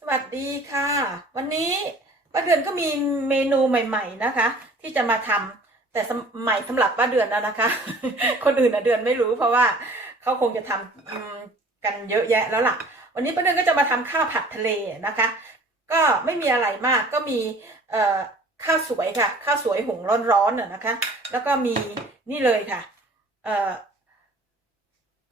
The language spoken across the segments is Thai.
สวัสดีค่ะ วันนี้ป้าเดือนก็มีเมนูใหม่ ๆนะคะ ที่จะมาทำแต่สมใหม่สำหรับป้าเดือนแล้วนะคะ คนอื่นนะเดือนไม่รู้เพราะว่าเขาคงจะทำอืมกันเยอะแยะแล้วล่ะ วันนี้ป้าเดือนก็จะมาทำข้าวผัดทะเลนะคะ ก็ไม่มีอะไรมากก็มีเอ่อข้าวสวยค่ะ ข้าวสวยหุงร้อนๆน่ะนะคะ แล้วก็มีนี่เลยค่ะ เอ่อ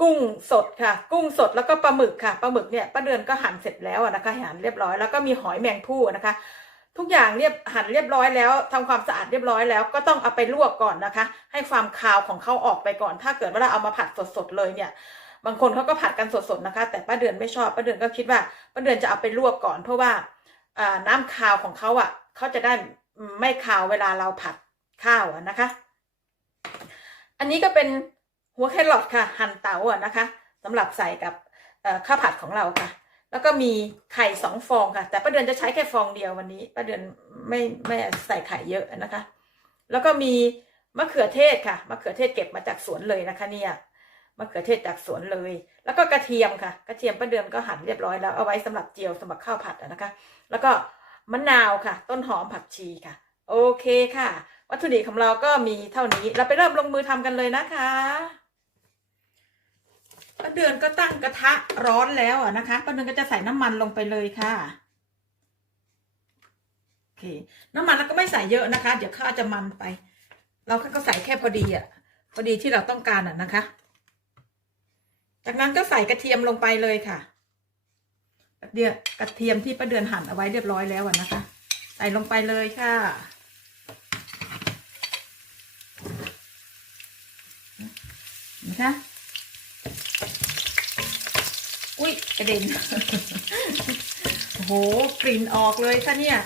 กุ้งสดค่ะ กุ้งสดแล้วก็ปลาหมึกค่ะปลาหมึกเนี่ยป้าเดือนก็หั่นเสร็จแล้วนะคะหั่นเรียบร้อยแล้วก็มีหอยแมงผู้นะคะ ทุกอย่างเรียบหั่นเรียบร้อยแล้วทำความสะอาดเรียบร้อยแล้วก็ต้องเอาไปลวกก่อนนะคะ ให้ความคาวของเขาออกไปก่อน ถ้าเกิดว่าเราเอามาผัดสดๆเลยเนี่ย บางคนเขาก็ผัดกันสดๆนะคะ แต่ป้าเดือนไม่ชอบป้าเดือนก็คิดว่าป้าเดือนจะเอาไปลวกก่อน เพราะว่าน้ำคาวของเขาอะเขาจะได้ไม่คาวเวลาเราผัดข้าวนะคะ อันนี้ก็เป็น หัวแครอทค่ะ หั่นเต๋าอะนะคะสำหรับใส่กับข้าวผัดของเราค่ะ แล้วก็มีไข่สองฟองค่ะ แต่ป้าเดือนจะใช้แค่ฟองเดียววันนี้ป้าเดือนไม่ไม่ใส่ไข่เยอะนะคะ แล้วก็มีมะเขือเทศค่ะมะเขือเทศเก็บมาจากสวนเลยนะคะเนี่ยมะเขือเทศจากสวนเลย แล้วก็กระเทียมค่ะ กระเทียมป้าเดือนก็หั่นเรียบร้อยแล้วเอาไว้สำหรับเจียวสำหรับข้าวผัดนะคะ แล้วก็มะนาวค่ะ ต้นหอมผักชีค่ะ โอเคค่ะ วัตถุดิบของเราก็มีเท่านี้เราไปเริ่มลงมือทำกันเลยนะคะ ป้าเดือนก็ตั้งกระทะร้อนแล้วอะนะคะป้าเดือนก็จะใส่น้ำมันลงไปเลยค่ะโอเค น้ำมันเราก็ไม่ใส่เยอะนะคะ เดี๋ยวข้าวจะมันไป เราก็ใส่แค่พอดีอะพอดีที่เราต้องการอะนะคะ จากนั้นก็ใส่กระเทียมลงไปเลยค่ะกระเดียกระเทียมที่ป้าเดือนหั่นเอาไว้เรียบร้อยแล้วอะนะคะ ใส่ลงไปเลยค่ะนะคะ อุ้ยกระเด็น โอ้โหกลิ่นออกเลยค่ะเนี่ย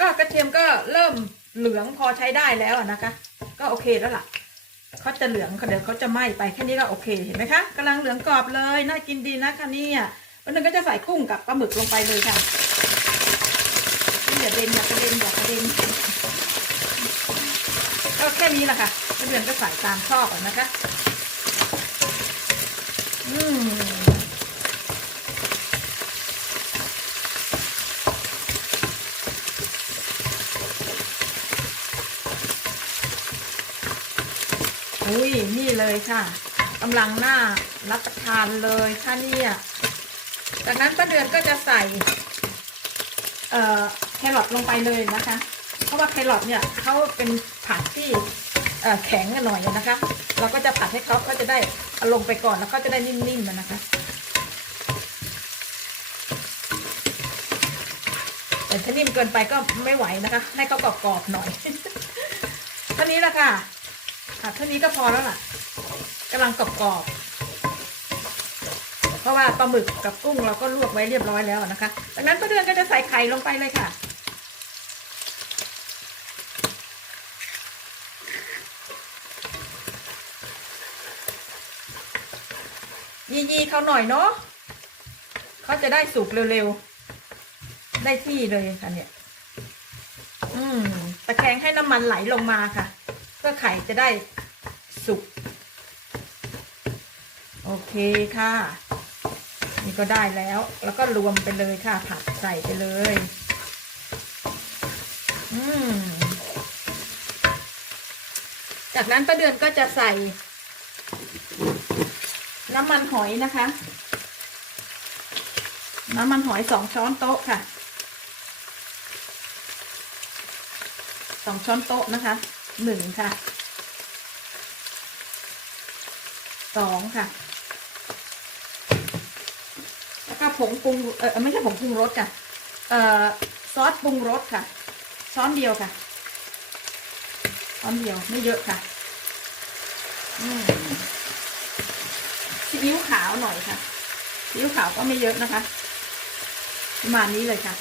ก็กระเทียมก็เริ่มเหลืองพอใช้ได้แล้วอะนะคะ ก็โอเคแล้วล่ะเขาจะเหลืองเดี๋ยวเขาจะไหม้ไปแค่นี้ก็โอเคเห็นไหมคะกำลังเหลืองกรอบเลยน่ากินดีนะคะเนี่ยวันนึงก็จะใส่กุ้งกับปลาหมึกลงไปเลยค่ะอย่าเด็นอย่ากระเด็นอย่ากระเด็น นี้แหละค่ะเดือนก็ใส่ตามชอบอะนะคะ อืมอุ้ยนี่เลยค่ะกำลังหน่ารับประทานเลยค่ะเนี่ยจากนั้นป้าเดือนก็จะใส่ เอ่อแครอทลงไปเลยนะคะะว่าแครอทเนี่ยเขาเป็นผักที่แข็งกันหน่อยนะคะ เราก็จะผัดให้เขาเขาจะได้ลงไปก่อนแล้วเขาจะได้นิ่มๆนะคะแต่ถ้านิ่มเกินไปก็ไม่ไหวนะคะ ให้เขากรอบๆหน่อยเท่านี้แหละค่ะค่ะเท่านี้ก็พอแล้วล่ะกำลังกรอบๆเพราะว่าปลาหมึกกับกุ้งเราก็ลวกไว้เรียบร้อยแล้วนะคะ จากนั้นเดือนก็จะใส่ไข่ลงไปเลยค่ะ ยี่ๆเขาหน่อยเนาะเขาจะได้สุกเร็วๆ ได้ที่เลยค่ะเนี่ย อืมตะแคงให้น้ำมันไหลลงมาค่ะ เพื่อไข่จะได้สุก โอเคค่ะ นี่ก็ได้แล้ว แล้วก็รวมไปเลยค่ะ ผัดใส่ไปเลย อืมจากนั้นป้าเดือนก็จะใส่ น้ำมันหอยนะคะ น้ำมันหอยสองช้อนโต๊ะค่ะสองช้อนโต๊ะนะคะหนึ่งค่ะสองค่ะ แล้วก็ผงปรุงเออไม่ใช่ผงปรุงรสค่ะเอ่อซอสปรุงรสค่ะ ช้อนเดียวค่ะช้อนเดียวไม่เยอะค่ะอืม ซีอิ๊วขาวหน่อยค่ะซีอิ๊วขาวก็ไม่เยอะนะคะ ประมาณนี้เลยค่ะ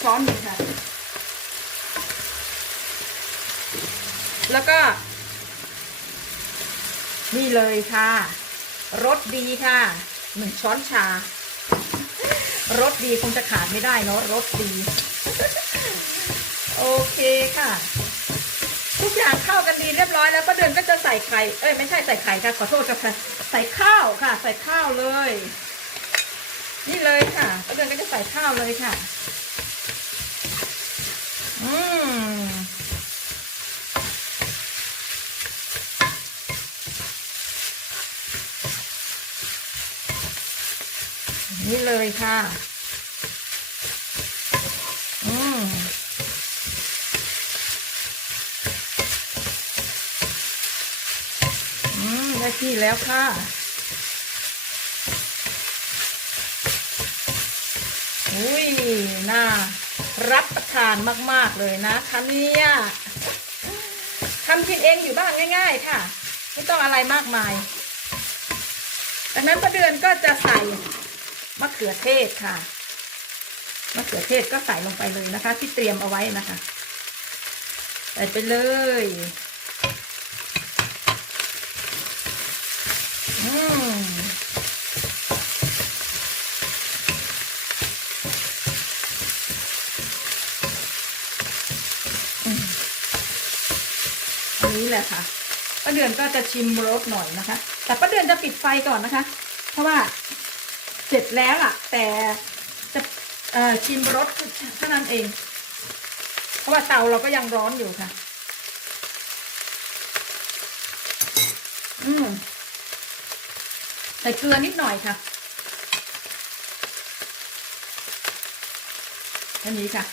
ช้อนหนึ่งค่ะ แล้วก็ นี่เลยค่ะ รสดีค่ะ หนึ่งช้อนชา รสดีคงจะขาดไม่ได้เนาะ รสดี โอเคค่ะทุกอย่างเข้ากันดีเรียบร้อยแล้วป้าเดือนก็จะใส่ไข่ เอ้ยไม่ใช่ใส่ไข่ค่ะ ขอโทษค่ะ ใส่ข้าวค่ะ ใส่ข้าวเลย นี่เลยค่ะป้าเดือนก็จะใส่ข้าวเลยค่ะ อืมนี่เลยค่ะ อืม อืม ได้ที่แล้วค่ะอุ้ยน่ารับประทานมาก ๆ เลยนะคะเนี่ยทำกินเองอยู่บ้านง่าย ๆ ค่ะ ไม่ต้องอะไรมากมายจากนั้นประเดือนก็จะใส่มะเขือเทศค่ะมะเขือเทศก็ใส่ลงไปเลยนะคะ ที่เตรียมเอาไว้นะคะ ใส่ไปเลย อืม อืมอั นนี้แหละค่ะป้าเดือนก็จะชิมรสหน่อยนะคะ แต่ป้าเดือนจะปิดไฟก่อนนะคะ เพราะว่าเสร็จแล้วล่ะ แต่จะชิมรสเท่านั้นเอง เพราะว่าเตาเราก็ยังร้อนอยู่ค่ะ อืม ใส่เกลือนิดหน่อยค่ะแค่นี้ค่ะ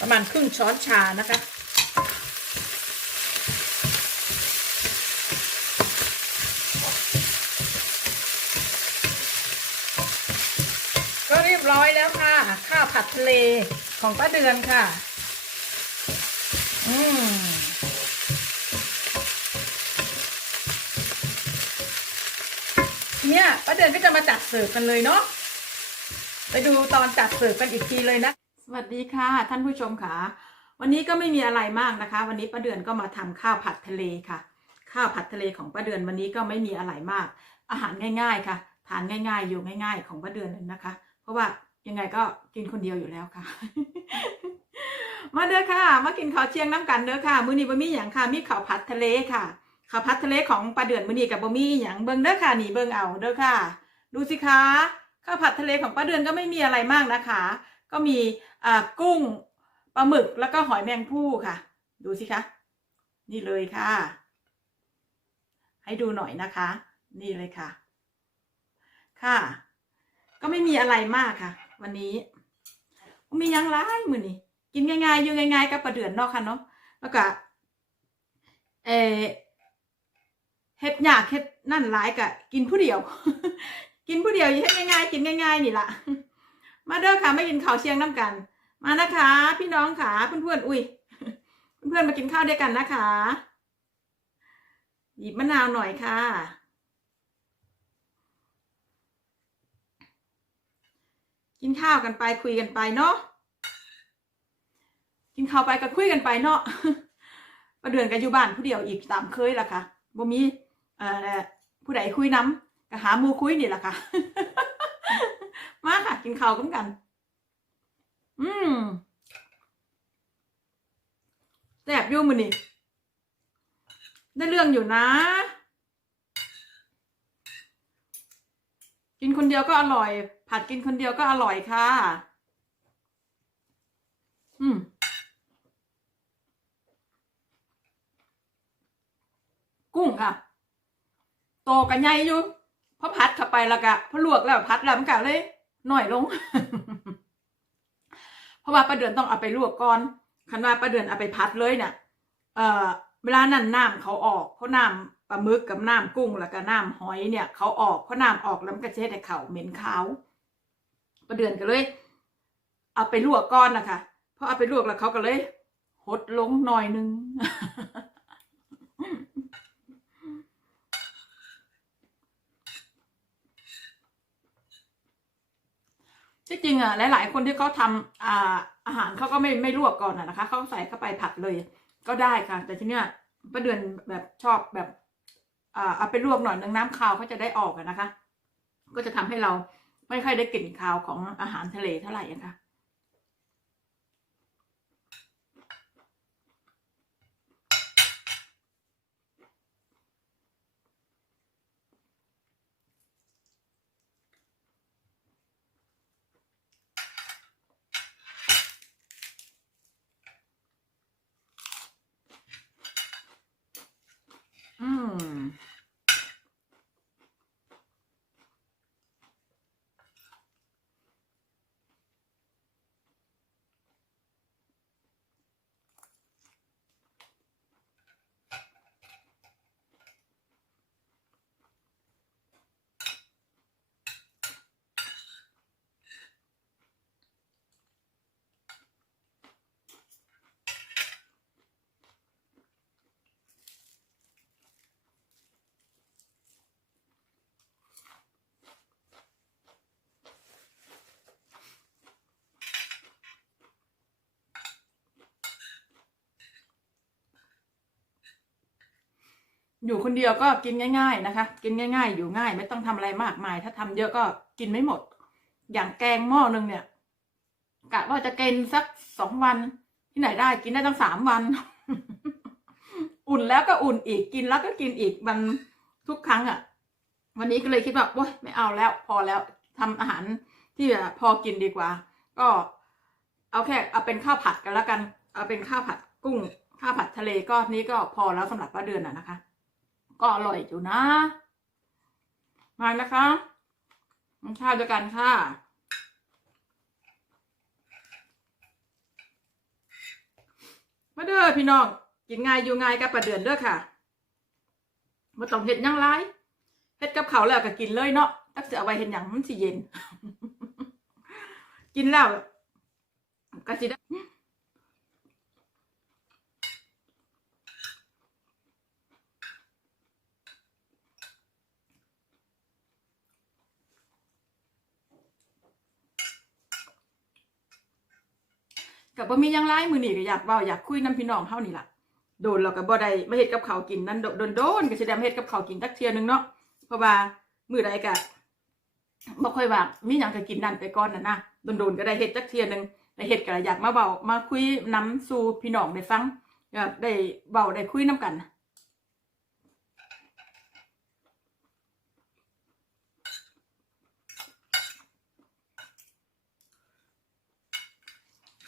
ประมาณครึ่งช้อนชานะคะก็เรียบร้อยแล้วค่ะ ข้าวผัดทะเลของป้าเดือนค่ะ อืม เนี่ยป้าเดือนก็จะมาจัดเสิร์ฟกันเลยเนาะไปดูตอนจัดเสิร์ฟกันอีกทีเลยนะ สวัสดีค่ะ ท่านผู้ชมค่ะ วันนี้ก็ไม่มีอะไรมากนะคะ วันนี้ป้าเดือนก็มาทำข้าวผัดทะเลค่ะ ข้าวผัดทะเลของป้าเดือนวันนี้ก็ไม่มีอะไรมาก อาหารง่าย ๆ ค่ะ ทานง่าย ๆ อยู่ง่าย ๆ ของป้าเดือนนะคะ เพราะว่ายังไงก็กินคนเดียวอยู่แล้วค่ะ มาเด้อค่ะ มากินข้าวเชียงน้ำกันเด้อค่ะ มื้อนี้บะมี่หยังค่ะ มีข้าวผัดทะเลค่ะ ข้าวผัดทะเลของป้าเดือนมือนีกับบะหมี่หยังเบิงเด้อค่ะหนีเบิงเอาเด้อค่ะ ดูสิคะข้าวผัดทะเลของป้าเดือนก็ไม่มีอะไรมากนะคะ ก็มีกุ้งปลาหมึกแล้วก็หอยแมงภู่ค่ะ ดูสิคะ นี่เลยค่ะ ให้ดูหน่อยนะคะ นี่เลยค่ะ ค่ะ ก็ไม่มีอะไรมากค่ะ วันนี้ มียังไรมือนี่กินง่ายๆอยู่ง่ายๆกับประเดือนเนอกค่ะเนาะแล้วก็เออ เฮ็ดยากเฮ็ดนั่นหลายกะกินผู้เดียว กินผู้เดียวเฮ็ดง่ายๆกินง่ายๆนี่ละมาเด้อค่ะมากินข้าวเชียงน้ำกัน มานะคะ พี่น้องค่ะเพื่อนๆอุ้ยเพื่อนๆมากินข้าวด้วยกันนะคะหยิบมะนาวหน่อยค่ะกินข้าวกันไปคุยกันไปเนาะกินข้าวไปก็คุยกันไปเนาะประเดือนกันอยู่บ้านผู้เดียวอีกตามเคยล่ะค่ะบ่มี อ่อผู้ใดคุยน้ำก็หามูคุยนี่แหละค่ะ มาค่ะ กินข้าวกันกัน อืมแซ่บอยู่มื้อนี้ได้เรื่องอยู่นะ กินคนเดียวก็อร่อย ผัดกินคนเดียวก็อร่อยค่ะ อืมกุ้งค่ะ โตกันใหญ่อยู่พอพัดเข้าไปแล้วก็พอลวกแล้วพัดแล้วมันก็เลยหน่อยลง เพราะว่าประเดือนต้องเอาไปลวกก่อนคันว่าประเดือนเอาไปพัดเลยเนี่ยเอ่อเวลานั้นน้ำเขาออกเพราะน้ำปลาหมึกกับน้ำกุ้งแล้วก็น้ำหอยเนี่ย เขาออกเพราะน้ำออกแล้วมันก็จะเฮ็ดให้เขาเหม็นขาวประเดือนก็เลย เอาไปลวกก่อนนะคะเพราะเอาไปลวกแล้วเขาก็เลยหดลงหน่อยนึง ที่จริงอะหลายๆคนที่เขาทำอ่าอาหารเขาก็ไม่ไม่ลวกก่อนอะนะคะเขาใส่เข้าไปผัดเลยก็ได้ค่ะ แต่ทีเนี้ยประเดือนแบบชอบแบบอ่าเอาไปลวกหน่อยนึงน้ำคาวเขาจะได้ออกอะนะคะ ก็จะทำให้เราไม่ค่อยได้กลิ่นคาวของอาหารทะเลเท่าไหร่นะคะ 嗯。 อยู่คนเดียวก็กินง่าย ๆนะคะ กินง่าย ๆ อยู่ง่าย ไม่ต้องทำอะไรมากมาย ถ้าทำเยอะก็กินไม่หมด อย่างแกงหม้อหนึ่งเนี่ยกะว่าจะกินสักสองวันที่ไหนได้กินได้ตั้งสามวัน อุ่นแล้วก็อุ่นอีกกินแล้วก็กินอีกมันทุกครั้งอะ่ะ วันนี้ก็เลยคิดว่าโอ๊ยไม่เอาแล้ว พอแล้วทำอาหารที่แบบพอกินดีกว่า ก็เอาแค่เอาเป็นข้าวผัดกันแล้วกัน เอาเป็นข้าวผัดกุ้งข้าวผัดทะเลก็นี้ก็พอแล้วสำหรับป้าเดือนอะนะคะ ก็อร่อยอยู่นะ มานะคะมันข้าวด้วยกันค่ะมาเด้อพี่น้องกินง่ายอยู่ง่ายกับประเดือนเด้อค่ะมาต้องเห็ดยังไรเห็ดกับเขาแล้วก็กินเลยเนาะตักเสียเอาไว้เห็นอย่างมันสิเย็น กินแล้วก็สิได้ กับบ่มียังไล่มือนี่ก็อยากเว้าอยากคุยน้ำพี่น้องเฮานี่ล่ะโดนเราก็บ่ได้มาเฮ็ดกับเขากินนั่นโดนโดนก็สิได้มาเฮ็ดกับเขากินจักเทียหนึงเนาะเพราะว่ามื้อใดก็บ่ค่อยว่ามีหยังก็กินนั่นไปก่อนน่ะนะโดนโดนก็ได้เฮ็ดจักเทียหนึงได้เฮ็ดก็อยากมาเว้ามาคุยน้ำสู่พี่น้องได้ฟังอยากได้เว้าได้คุยน้ำกัน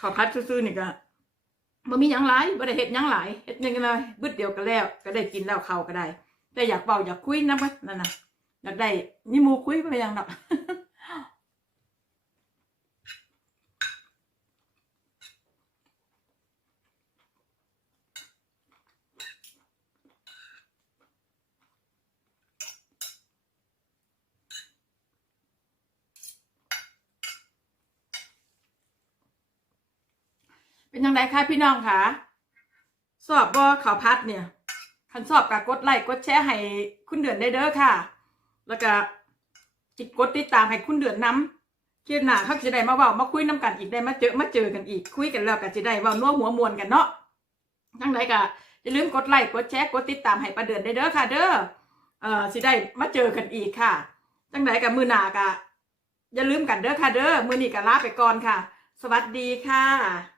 ขอพัดซื่อๆนี่ก็มันมีอยังหลายบ่ได้เห็ดอยังหลายเห็ดยังไงบึดเดียวก็แล้ว ก็ได้กินแล้วเข้าก็ได้ แต่อยากเบาอยากคุยนำนั่นน่ะอยากได้นี่มูคุยบ่เป็นยังดอก เป็นยังไงคะพี่น้องคะสอบบ่ข่าวพัดเนี่ยคันสอบกับกดไลค์กดแชร์ให้คุณเดือนได้เด้อค่ะ แล้วก็จิกกดติดตามให้คุณเดือนน้ำเคียหน้าเขาจะได้มาเว้ามาคุยน้กันอีกได้มาเจอมาเจอกันอีกคุยกันแล้วก็จะได้เว้านัวหัวมวนกันเนาะทั้งใดก็อย่าลืมกดไลค์กดแชร์กดติดตามให้ประเดือนได้เด้อค่ะ เด้อเอ่อสิได้มาเจอกันอีกค่ะจังใดกับมือหนาก็อย่าลืมกันเด้อค่ะเด้อมือนี้ก็ลาไปก่อนค่ะ สวัสดีค่ะ